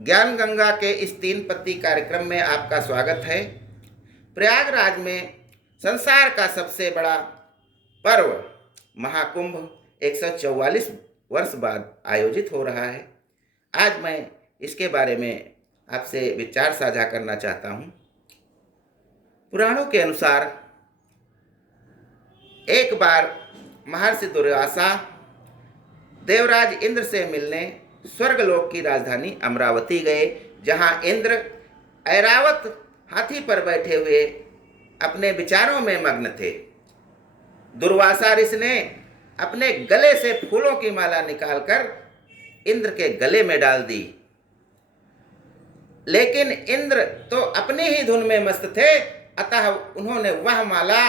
ज्ञान गंगा के इस 3 पत्ती कार्यक्रम में आपका स्वागत है। प्रयागराज में संसार का सबसे बड़ा पर्व महाकुंभ 144 वर्ष बाद आयोजित हो रहा है। आज मैं इसके बारे में आपसे विचार साझा करना चाहता हूँ। पुराणों के अनुसार एक बार महर्षि दुर्वासा देवराज इंद्र से मिलने स्वर्गलोक की राजधानी अमरावती गए, जहां इंद्र ऐरावत हाथी पर बैठे हुए अपने विचारों में मग्न थे। दुर्वासा ऋषि ने अपने गले से फूलों की माला निकालकर इंद्र के गले में डाल दी, लेकिन इंद्र तो अपनी ही धुन में मस्त थे, अतः उन्होंने वह माला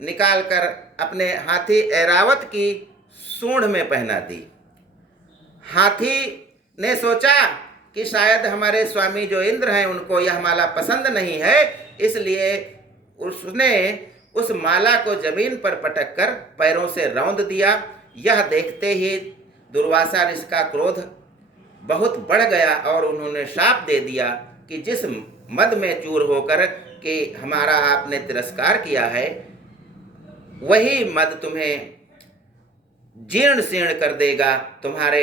निकालकर अपने हाथी ऐरावत की सूंड में पहना दी। हाथी ने सोचा कि शायद हमारे स्वामी जो इंद्र हैं उनको यह माला पसंद नहीं है, इसलिए उसने उस माला को जमीन पर पटक कर पैरों से रौंद दिया। यह देखते ही दुर्वासा ऋषि का क्रोध बहुत बढ़ गया और उन्होंने शाप दे दिया कि जिस मद में चूर होकर कि हमारा आपने तिरस्कार किया है, वही मद तुम्हें जीर्ण शीर्ण कर देगा, तुम्हारे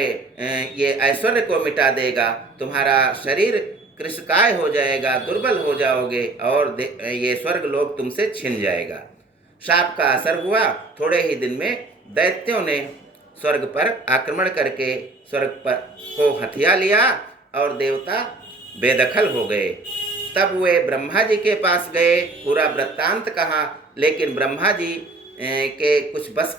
ये ऐश्वर्य को मिटा देगा, तुम्हारा शरीर कृशकाय हो जाएगा, दुर्बल हो जाओगे और ये स्वर्ग लोक तुमसे छिन जाएगा। शाप का असर हुआ। थोड़े ही दिन में दैत्यों ने स्वर्ग पर आक्रमण करके स्वर्ग पर को हथिया लिया और देवता बेदखल हो गए। तब वे ब्रह्मा जी के पास गए, पूरा वृत्तांत कहा, लेकिन ब्रह्मा जी के कुछ बस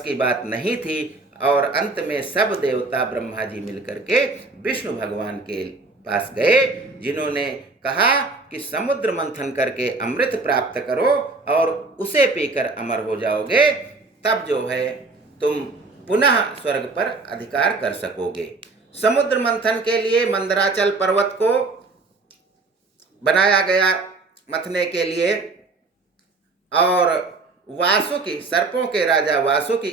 की बात नहीं थी और अंत में सब देवता ब्रह्मा जी मिलकर के विष्णु भगवान के पास गए, जिन्होंने कहा कि समुद्र मंथन करके अमृत प्राप्त करो और उसे पीकर अमर हो जाओगे, तब जो है तुम पुनः स्वर्ग पर अधिकार कर सकोगे। समुद्र मंथन के लिए मंदराचल पर्वत को बनाया गया मथने के लिए, और वासुकी, सर्पों के राजा वासुकी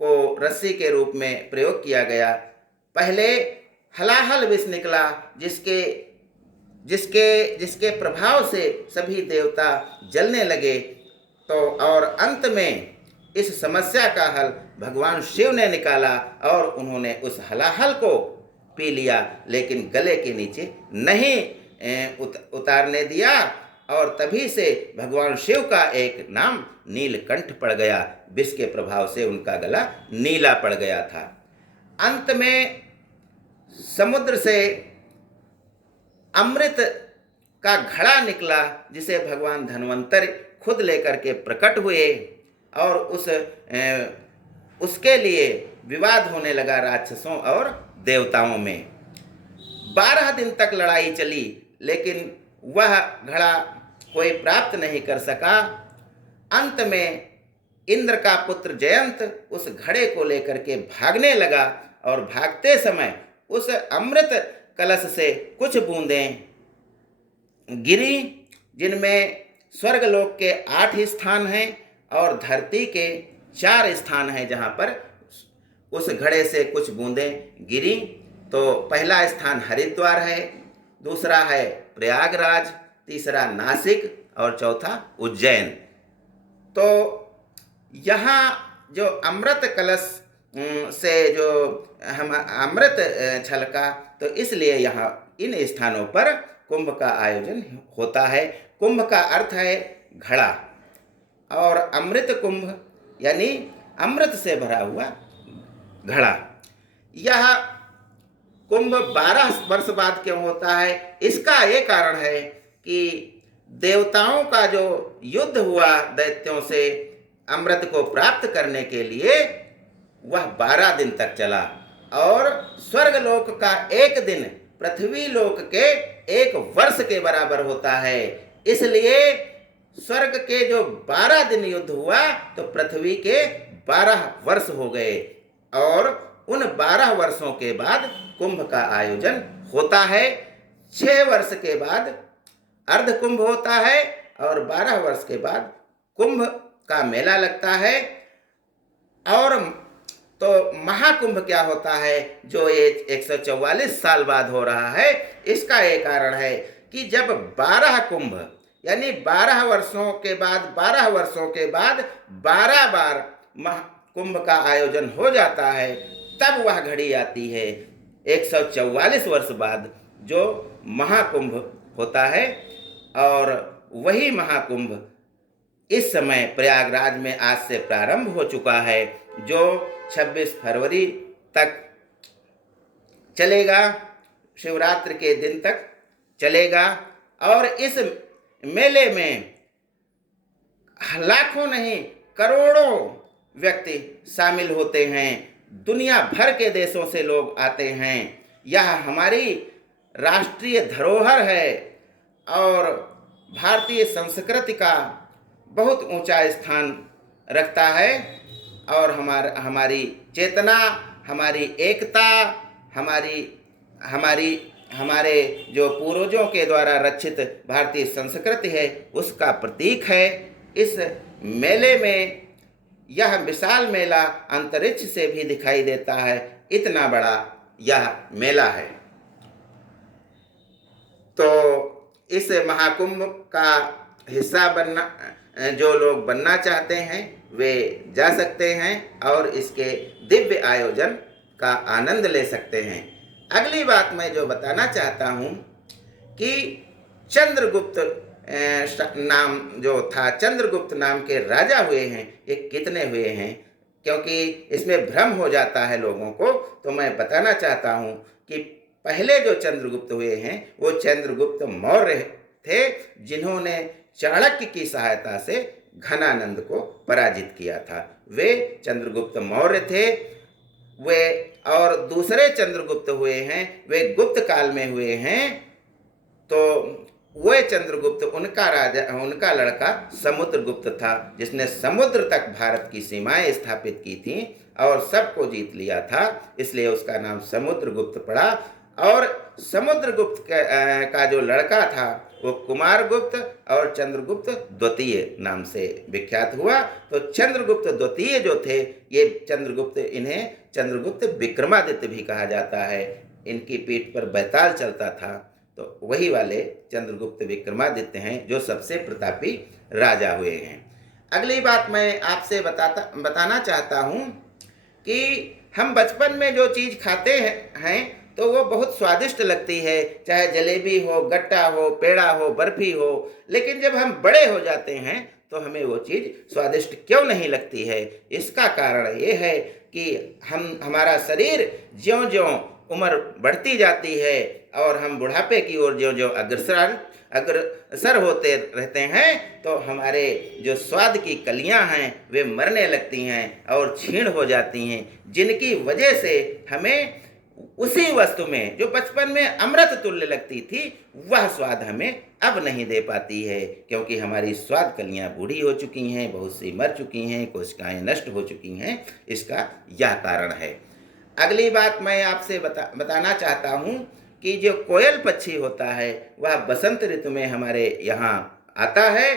को रस्सी के रूप में प्रयोग किया गया। पहले हलाहल विष निकला, जिसके प्रभाव से सभी देवता जलने लगे। तो और अंत में इस समस्या का हल भगवान शिव ने निकाला और उन्होंने उस हलाहल को पी लिया, लेकिन गले के नीचे नहीं उतारने दिया, और तभी से भगवान शिव का एक नाम नीलकंठ पड़ गया। विष के प्रभाव से उनका गला नीला पड़ गया था। अंत में समुद्र से अमृत का घड़ा निकला, जिसे भगवान धन्वंतरि खुद लेकर के प्रकट हुए, और उसके लिए विवाद होने लगा राक्षसों और देवताओं में। 12 दिन तक लड़ाई चली, लेकिन वह घड़ा कोई प्राप्त नहीं कर सका। अंत में इंद्र का पुत्र जयंत उस घड़े को लेकर के भागने लगा, और भागते समय उस अमृत कलश से कुछ बूंदें गिरी, जिनमें स्वर्गलोक के 8 स्थान हैं और धरती के 4 स्थान हैं, जहाँ पर उस घड़े से कुछ बूंदें गिरी। तो पहला स्थान हरिद्वार है, दूसरा है प्रयागराज, तीसरा नासिक और चौथा उज्जैन। तो यहाँ जो अमृत कलश से जो हम अमृत छलका, तो इसलिए यहाँ इन स्थानों पर कुंभ का आयोजन होता है। कुंभ का अर्थ है घड़ा, और अमृत कुंभ यानी अमृत से भरा हुआ घड़ा। यह कुंभ 12 वर्ष बाद क्यों होता है? इसका ये कारण है कि देवताओं का जो युद्ध हुआ दैत्यों से अमृत को प्राप्त करने के लिए, वह 12 दिन तक चला, और स्वर्गलोक का एक दिन पृथ्वी लोक के 1 वर्ष के बराबर होता है। इसलिए स्वर्ग के जो 12 दिन युद्ध हुआ, तो पृथ्वी के 12 वर्ष हो गए, और उन 12 वर्षों के बाद कुंभ का आयोजन होता है। 6 वर्ष के बाद अर्ध कुंभ होता है, और 12 वर्ष के बाद कुंभ का मेला लगता है। और तो महाकुंभ क्या होता है जो ये 144 साल बाद हो रहा है, इसका एक कारण है कि जब 12 कुंभ यानी 12 वर्षों के बाद 12 बार कुंभ का आयोजन हो जाता है, तब वह घड़ी आती है 144 वर्ष बाद जो महाकुंभ होता है। और वही महाकुंभ इस समय प्रयागराज में आज से प्रारंभ हो चुका है, जो 26 फरवरी तक चलेगा, शिवरात्रि के दिन तक चलेगा। और इस मेले में लाखों नहीं करोड़ों व्यक्ति शामिल होते हैं, दुनिया भर के देशों से लोग आते हैं। यह हमारी राष्ट्रीय धरोहर है और भारतीय संस्कृति का बहुत ऊंचा स्थान रखता है। और हमारी चेतना, हमारी एकता, हमारे जो पूर्वजों के द्वारा रक्षित भारतीय संस्कृति है, उसका प्रतीक है। इस मेले में यह विशाल मेला अंतरिक्ष से भी दिखाई देता है, इतना बड़ा यह मेला है। तो इस महाकुंभ का हिस्सा जो लोग बनना चाहते हैं वे जा सकते हैं और इसके दिव्य आयोजन का आनंद ले सकते हैं। अगली बात मैं जो बताना चाहता हूँ कि चंद्रगुप्त नाम जो था, चंद्रगुप्त नाम के राजा हुए हैं, ये कितने हुए हैं, क्योंकि इसमें भ्रम हो जाता है लोगों को। तो मैं बताना चाहता हूँ कि पहले जो चंद्रगुप्त हुए हैं वो चंद्रगुप्त मौर्य थे, जिन्होंने चाणक्य की सहायता से घनानंद को पराजित किया था। वे चंद्रगुप्त मौर्य थे। वे और दूसरे चंद्रगुप्त हुए हैं, वे गुप्त काल में हुए हैं। तो वे चंद्रगुप्त, उनका लड़का समुद्रगुप्त था, जिसने समुद्र तक भारत की सीमाएं स्थापित की थी और सबको जीत लिया था, इसलिए उसका नाम समुद्रगुप्त पड़ा। और समुद्रगुप्त का जो लड़का था वो कुमारगुप्त और चंद्रगुप्त द्वितीय नाम से विख्यात हुआ। तो चंद्रगुप्त द्वितीय जो थे, ये इन्हें चंद्रगुप्त विक्रमादित्य भी कहा जाता है। इनकी पीठ पर बैताल चलता था, तो वही वाले चंद्रगुप्त विक्रमादित्य हैं जो सबसे प्रतापी राजा हुए हैं। अगली बात मैं आपसे बताना चाहता हूँ कि हम बचपन में जो चीज़ खाते हैं तो वो बहुत स्वादिष्ट लगती है, चाहे जलेबी हो, गट्टा हो, पेड़ा हो, बर्फी हो। लेकिन जब हम बड़े हो जाते हैं तो हमें वो चीज़ स्वादिष्ट क्यों नहीं लगती है? इसका कारण ये है कि हमारा शरीर ज्यों-ज्यों उम्र बढ़ती जाती है और हम बुढ़ापे की ओर ज्यों-ज्यों अग्रसर होते रहते हैं, तो हमारे जो स्वाद की कलियां हैं वे मरने लगती हैं और क्षीण हो जाती हैं, जिनकी वजह से हमें उसी वस्तु में जो बचपन में अमृत तुल्य लगती थी, वह स्वाद हमें अब नहीं दे पाती है, क्योंकि हमारी स्वाद कलियां बूढ़ी हो चुकी हैं, बहुत सी मर चुकी हैं, कोशिकाएं नष्ट हो चुकी हैं। इसका यह कारण है। अगली बात मैं आपसे बताना चाहता हूँ कि जो कोयल पक्षी होता है वह बसंत ऋतु में हमारे यहाँ आता है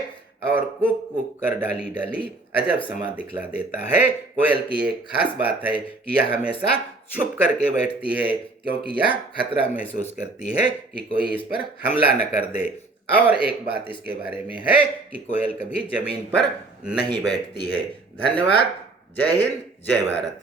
और कूक कूक कर डाली डाली अजब समा दिखला देता है। कोयल की एक खास बात है कि यह हमेशा छुप करके बैठती है, क्योंकि यह खतरा महसूस करती है कि कोई इस पर हमला न कर दे। और एक बात इसके बारे में है कि कोयल कभी जमीन पर नहीं बैठती है। धन्यवाद। जय हिंद, जय भारत।